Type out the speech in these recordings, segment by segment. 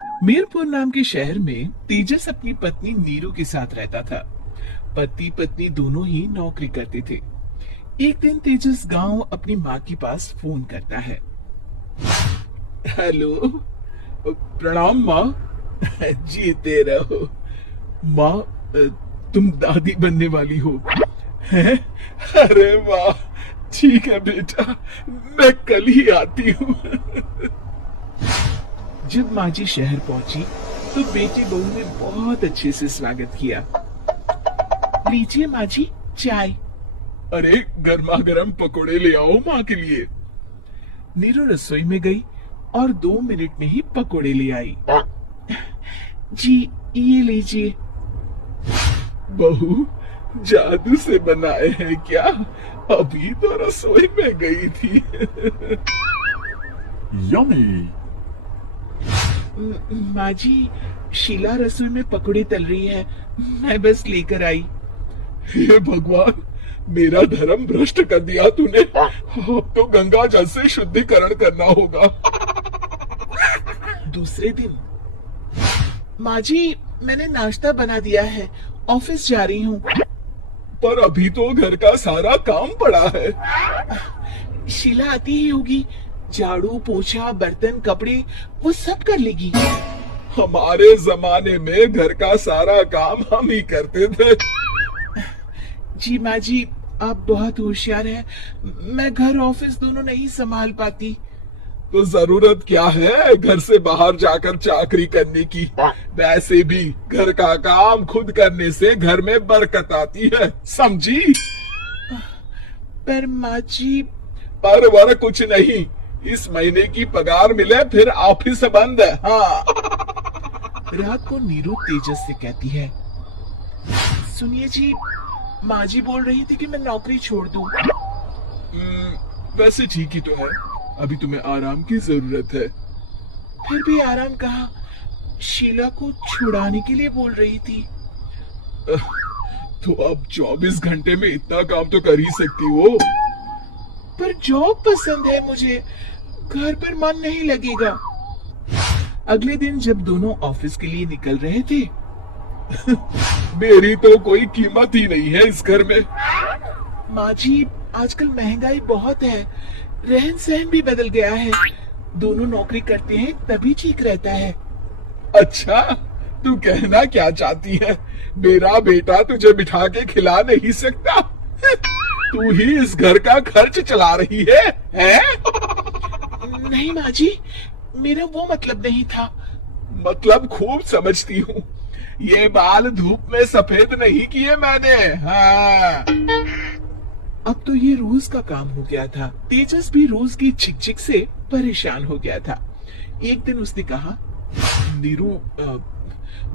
मीरपुर नाम के शहर में तेजस अपनी पत्नी नीरू के साथ रहता था। पति पत्नी दोनों ही नौकरी करते थे। एक दिन तेजस गांव अपनी माँ के पास फोन करता है। हेलो, प्रणाम माँ। जीते रहो माँ, तुम दादी बनने वाली हो हैं? अरे वाह, ठीक है बेटा, मैं कल ही आती हूँ। जब माँ जी शहर पहुंची तो बेटी बहू ने बहुत अच्छे से स्वागत किया। लीजिए माँ जी, चाय। अरे गर्मा गर्म पकोड़े ले आओ माँ के लिए। नीरू रसोई में गई और 2 मिनट में ही पकोड़े ले आई। जी ये लीजिए। बहू जादू से बनाए हैं क्या? अभी तो रसोई में गई थी। यम्मी। माँ जी, शीला रसोई में पकोड़े तल रही है, मैं बस लेकर आई। हे भगवान, मेरा धर्म भ्रष्ट कर दिया तूने। अब तो गंगा जल से शुद्धिकरण करना होगा। दूसरे दिन, माँ जी मैंने नाश्ता बना दिया है, ऑफिस जा रही हूँ। पर अभी तो घर का सारा काम पड़ा है। शीला आती ही होगी, झाड़ू पोछा बर्तन कपड़े वो सब कर लेगी। हमारे जमाने में घर का सारा काम हम ही करते थे। जी माँ जी, आप बहुत होशियार हैं, मैं घर ऑफिस दोनों नहीं संभाल पाती। तो जरूरत क्या है घर से बाहर जाकर चाकरी करने की? वैसे भी घर का काम खुद करने से घर में बरकत आती है, समझी? पर माँ जी। पर वर कुछ नहीं, इस महीने की पगार मिले फिर ऑफिस बंद है। हाँ। रात को नीरू तेजस से कहती है, सुनिए जी, माँ जी बोल रही थी कि मैं नौकरी छोड़ दूं। वैसे ठीक ही तो है, अभी तुम्हें आराम की जरूरत है। फिर भी आराम कहाँ, शीला को छुड़ाने के लिए बोल रही थी। तो अब 24 घंटे में इतना काम तो कर ही सकती हो। पर जॉब पसंद है मुझे, घर पर मन नहीं लगेगा। अगले दिन जब दोनों ऑफिस के लिए निकल रहे थे, मेरी तो कोई कीमत ही नहीं है इस घर में। माँ जी, आजकल महंगाई बहुत है, रहन सहन भी बदल गया है, दोनों नौकरी करते हैं तभी ठीक रहता है। अच्छा, तू कहना क्या चाहती है? मेरा बेटा तुझे बिठा के खिला नहीं सकता? तू ही इस घर का खर्च चला रही है, हैं? नहीं माँ जी, मेरा वो मतलब नहीं था। मतलब खूब समझती हूँ, ये बाल धूप में सफेद नहीं किए मैंने। हाँ। अब तो ये रोज का काम हो गया था। तेजस भी रोज की चिक से परेशान हो गया था। एक दिन उसने कहा, नीरू,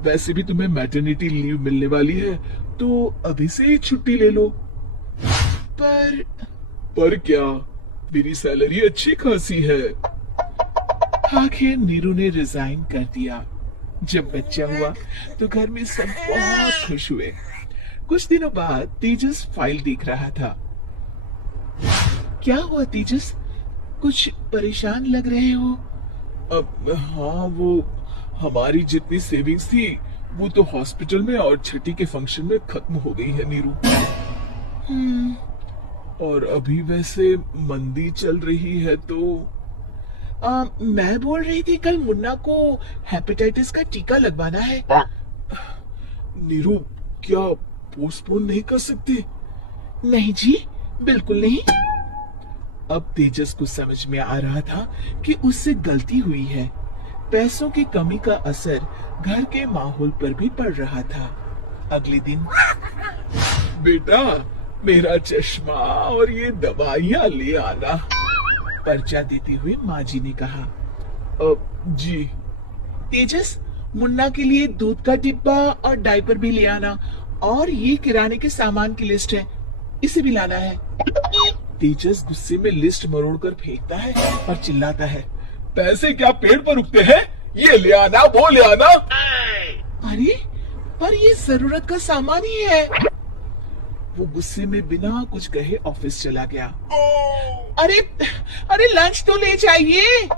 वैसे भी तुम्हें मैटरनिटी लीव मिलने वाली है, तो अभी से ही छुट्टी ले लो। पर क्या, मेरी सैलरी अच्छी खासी है। आखिर नीरू ने रिजाइन कर दिया। जब बच्चा हुआ तो घर में सब बहुत खुश हुए। कुछ दिनों बाद तेजस फाइल देख रहा था। क्या हुआ तेजस, कुछ परेशान लग रहे हो? अब हाँ, वो हमारी जितनी सेविंग्स थी वो तो हॉस्पिटल में और छठी के फंक्शन में खत्म हो गई है नीरू। और अभी वैसे मंदी चल रही है तो मैं बोल रही थी कल मुन्ना को हेपेटाइटिस का टीका लगवाना है। नीरू, क्या पोस्टपोन नहीं कर सकते? नहीं जी, बिल्कुल नहीं। अब तेजस को समझ में आ रहा था कि उससे गलती हुई है। पैसों की कमी का असर घर के माहौल पर भी पड़ रहा था। अगले दिन, बेटा मेरा चश्मा और ये दवाइयाँ ले आना, पर्चा देते हुए माँ जी ने कहा। जी। तेजस, मुन्ना के लिए दूध का डिब्बा और डायपर भी ले आना, और ये किराने के सामान की लिस्ट है, इसे भी लाना है। तेजस गुस्से में लिस्ट मरोड़कर फेंकता है और चिल्लाता है, पैसे क्या पेड़ पर उगते हैं? ये ले आना, वो ले आना। अरे पर ये जरूरत का सामान ही है। वो गुस्से में बिना कुछ कहे ऑफिस चला गया। अरे अरे लंच तो ले जाइए।